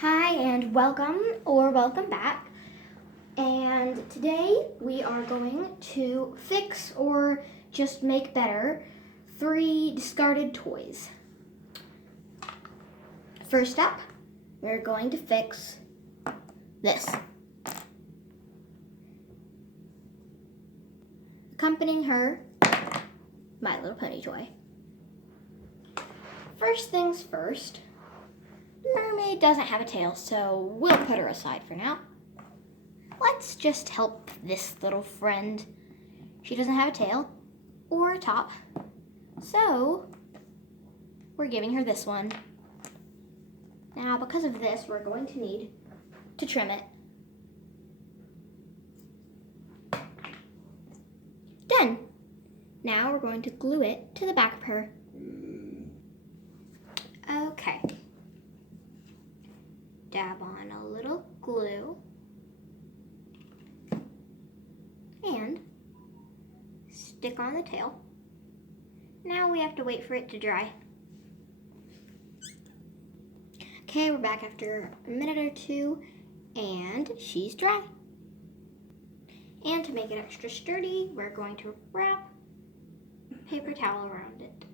Hi and welcome back. And today we are going to fix or just make better 3 discarded toys. First up, we're going to fix this. Accompanying her, My Little Pony toy. First things first, Mermaid doesn't have a tail, so we'll put her aside for now. Let's just help this little friend. She doesn't have a tail or a top, so we're giving her this one. Now, because of this, we're going to need to trim it. Done. Now we're going to glue it to the back of her. Okay. Dab on a little glue and stick on the tail. Now we have to wait for it to dry. Okay, we're back after a minute or two and she's dry. And to make it extra sturdy, we're going to wrap a paper towel around it.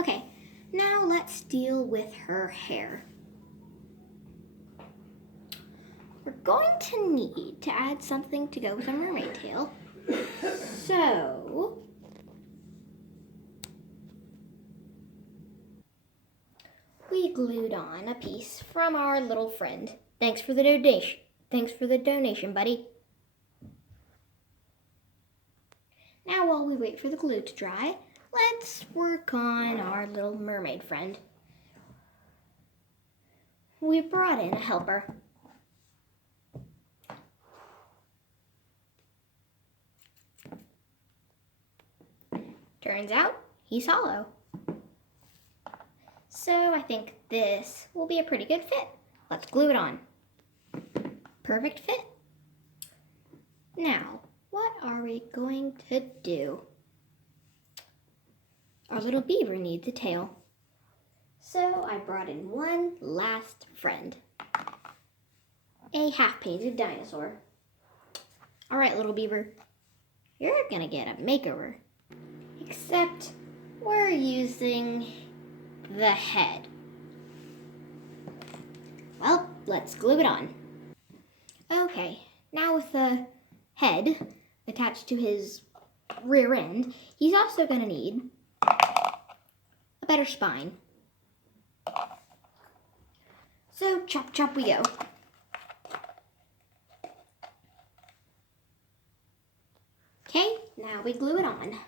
Okay, now let's deal with her hair. We're going to need to add something to go with a mermaid tail. So, we glued on a piece from our little friend. Thanks for the donation. Thanks for the donation, buddy. Now while we wait for the glue to dry, let's work on our little mermaid friend. We brought in a helper. Turns out he's hollow. So I think this will be a pretty good fit. Let's glue it on. Perfect fit. Now, what are we going to do? Our little beaver needs a tail. So I brought in one last friend. A half-painted dinosaur. All right, little beaver, you're gonna get a makeover. Except we're using the head. Well, let's glue it on. Okay, now with the head attached to his rear end, he's also gonna need a better spine. So chop chop we go. Okay, now we glue it on.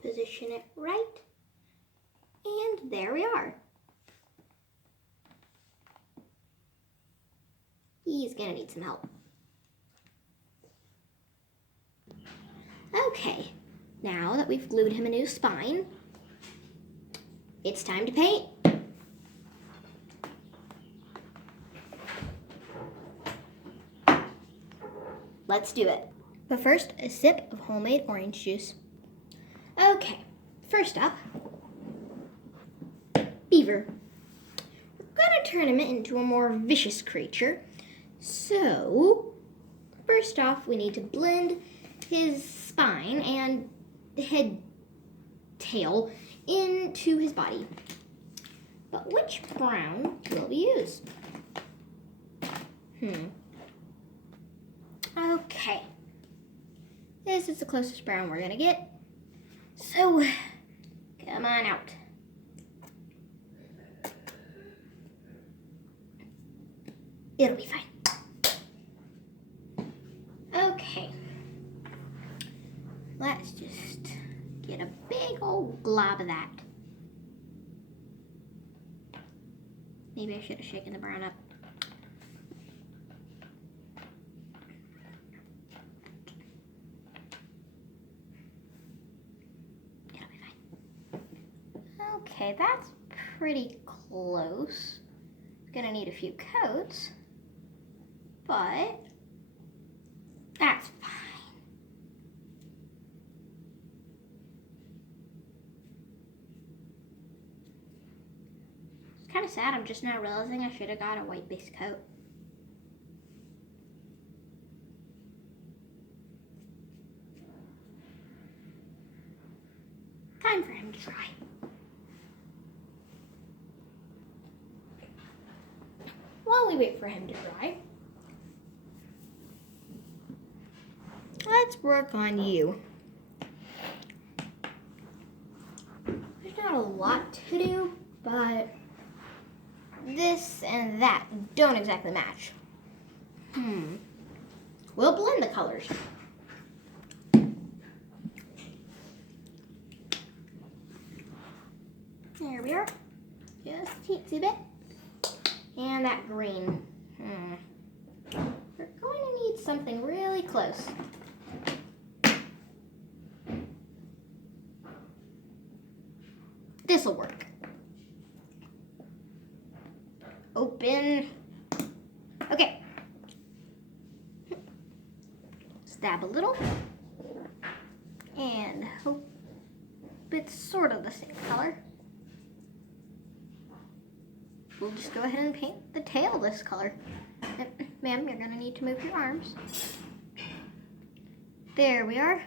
Position it right, and there we are. He's gonna need some help. Okay, now that we've glued him a new spine, it's time to paint. Let's do it. But first, a sip of homemade orange juice. Okay, first up, beaver. We're gonna turn him into a more vicious creature. So, first off, we need to blend his spine and head tail into his body. But which brown will we use? Okay. This is the closest brown we're gonna get. So, come on out. It'll be fine. Okay. Let's just get a big old glob of that. Maybe I should have shaken the brown up. Okay, that's pretty close. Gonna need a few coats, but that's fine. It's kind of sad. I'm just now realizing I should have got a white base coat. Time for him to dry. While we wait for him to dry, let's work on you. There's not a lot to do, but this and that don't exactly match. We'll blend the colors. There we are. Just a teensy bit. And that green. We're going to need something really close. This'll work. Open. Okay. Stab a little. And hope it's sort of the same color. We'll just go ahead and paint the tail this color. Ma'am, you're gonna need to move your arms. There we are.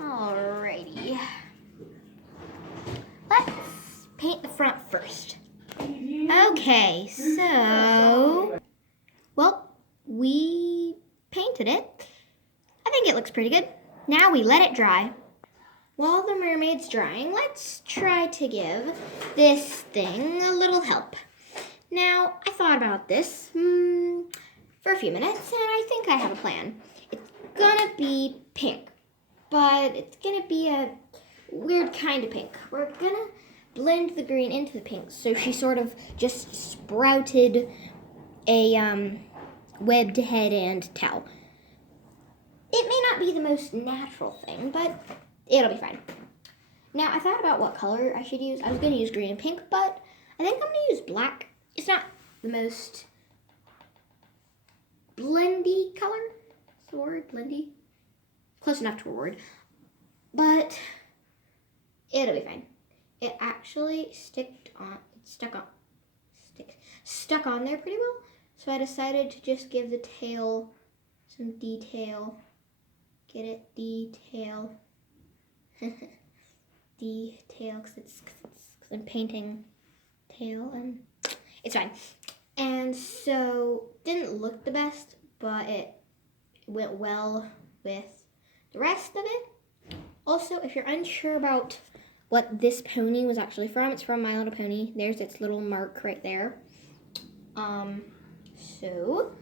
Alrighty. Let's paint the front first. Okay, so, well, we painted it. I think it looks pretty good. Now we let it dry. While the mermaid's drying, let's try to give this thing a little help. Now, I thought about this for a few minutes, and I think I have a plan. It's gonna be pink, but it's gonna be a weird kind of pink. We're gonna blend the green into the pink, so she sort of just sprouted a webbed head and tail. It may not be the most natural thing, but it'll be fine. Now, I thought about what color I should use. I was going to use green and pink, but I think I'm going to use black. It's not the most blendy color. Is the word blendy? Close enough to a word. But it'll be fine. It actually stuck on there pretty well. So I decided to just give the tail some detail. Get it? Detail. Detail, because I'm painting tail, and it's fine. And so, didn't look the best, but it went well with the rest of it. Also, if you're unsure about what this pony was actually from, it's from My Little Pony. There's its little mark right there. So,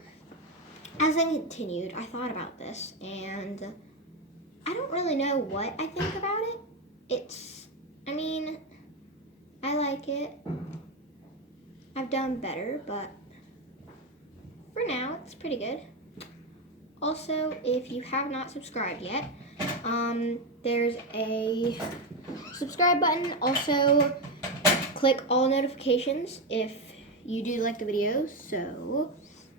as I continued, I thought about this, and I don't really know what I think about it. I like it. I've done better, but for now, it's pretty good. Also, if you have not subscribed yet, there's a subscribe button. Also, click all notifications if you do like the videos, so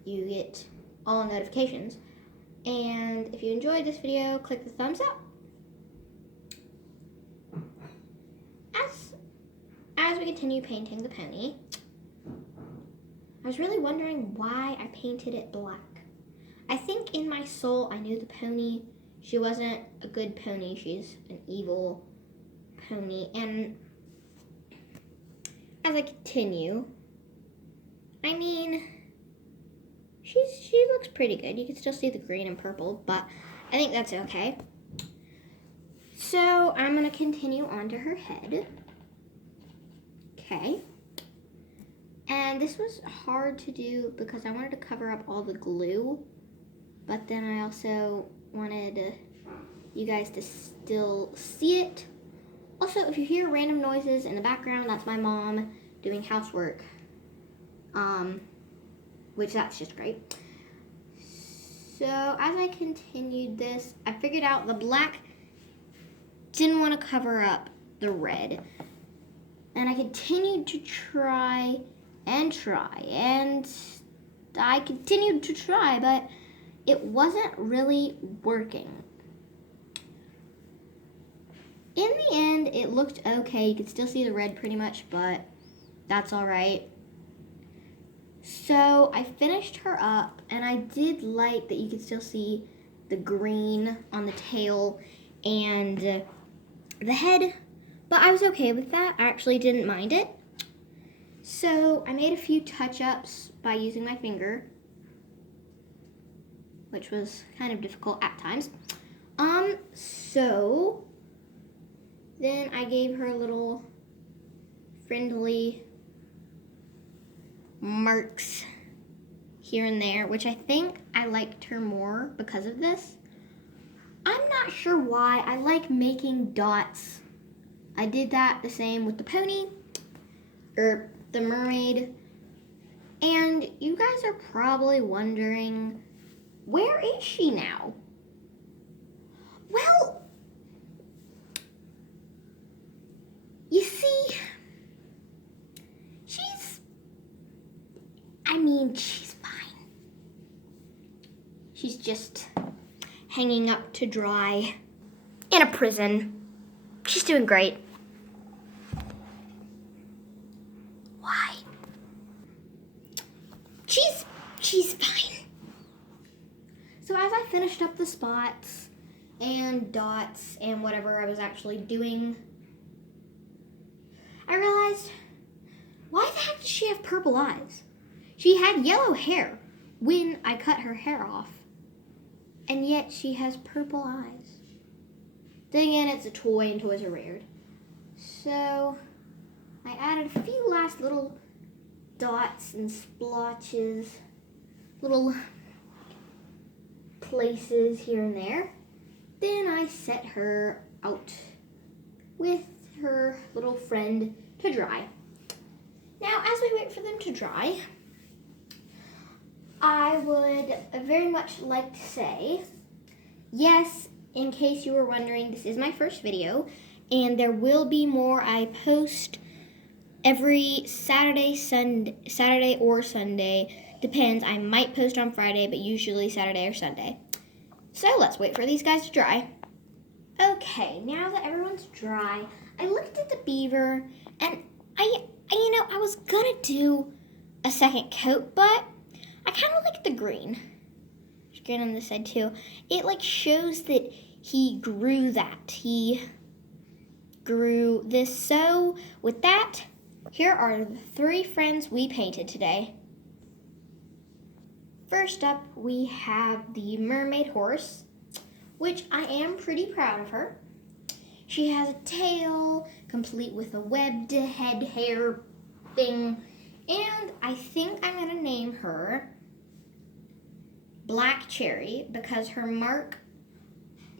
you get all notifications. And if you enjoyed this video, click the thumbs up. As we continue painting the pony, I was really wondering why I painted it black. I think in my soul I knew the pony, she wasn't a good pony, she's an evil pony. And as I continue, she looks pretty good. You can still see the green and purple, but I think that's okay. So I'm gonna continue on to her head. Okay. And this was hard to do because I wanted to cover up all the glue, but then I also wanted you guys to still see it. Also, if you hear random noises in the background, that's my mom doing housework, which that's just great. So as I continued this, I figured out the black didn't want to cover up the red. And I continued to try, and I continued to try, but it wasn't really working. In the end, it looked okay. You could still see the red pretty much, but that's all right. So I finished her up, and I did like that you could still see the green on the tail and the head, but I was okay with that. I actually didn't mind it. So I made a few touch-ups by using my finger, which was kind of difficult at times. So then I gave her little friendly marks here and there, which I think I liked her more because of this. I'm not sure why. I like making dots. I did that the same with the pony, or the mermaid. And you guys are probably wondering, where is she now? Well, you see, she's fine. She's just hanging up to dry in a prison. She's doing great. Why? She's fine. So as I finished up the spots and dots and whatever I was actually doing, I realized, why the heck does she have purple eyes? She had yellow hair when I cut her hair off, and yet she has purple eyes. Then again, it's a toy and toys are rare. So I added a few last little dots and splotches, little places here and there. Then I set her out with her little friend to dry. Now, as we wait for them to dry, I would very much like to say, yes, in case you were wondering, this is my first video, and there will be more. I post every Saturday or Sunday. Depends. I might post on Friday, but usually Saturday or Sunday. So let's wait for these guys to dry. Okay, now that everyone's dry, I looked at the beaver, and I was gonna do a second coat, but I kind of like the green. There's green on this side too. It like shows that he grew that. He grew this. So with that, here are the 3 friends we painted today. First up, we have the mermaid horse, which I am pretty proud of her. She has a tail, complete with a webbed head hair thing, and I think I'm gonna name her Black Cherry because her mark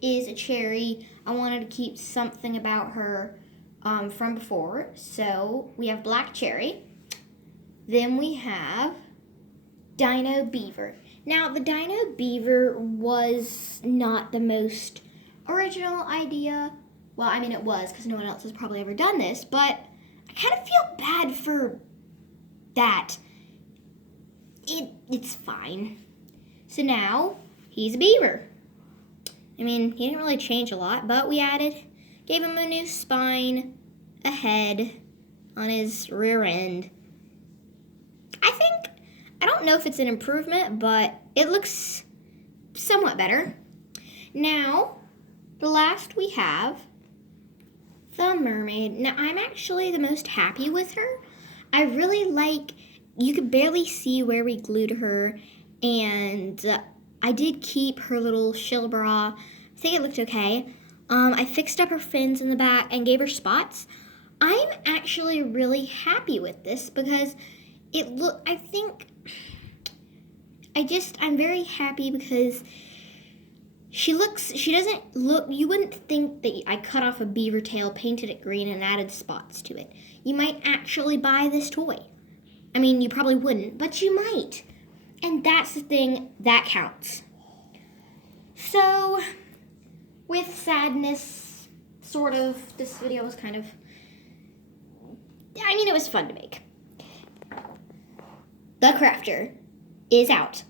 is a cherry. I wanted to keep something about her from before, so we have Black Cherry. Then we have Dino Beaver. Now, the Dino Beaver was not the most original idea. Well, I mean, it was because no one else has probably ever done this, but I kind of feel bad for that. It's fine. So now, he's a beaver. I mean, he didn't really change a lot, but we gave him a new spine, a head on his rear end. I don't know if it's an improvement, but it looks somewhat better. Now, the last we have the mermaid. Now, I'm actually the most happy with her. I really like, you could barely see where we glued her, and I did keep her little shill bra. I think it looked okay. I fixed up her fins in the back and gave her spots. I'm actually really happy with this because I'm very happy because she doesn't look, you wouldn't think that I cut off a beaver tail, painted it green, and added spots to it. You might actually buy this toy. I mean, you probably wouldn't, but you might. And that's the thing that counts. So, with sadness, sort of, this video was kind of was fun to make. The crafter is out.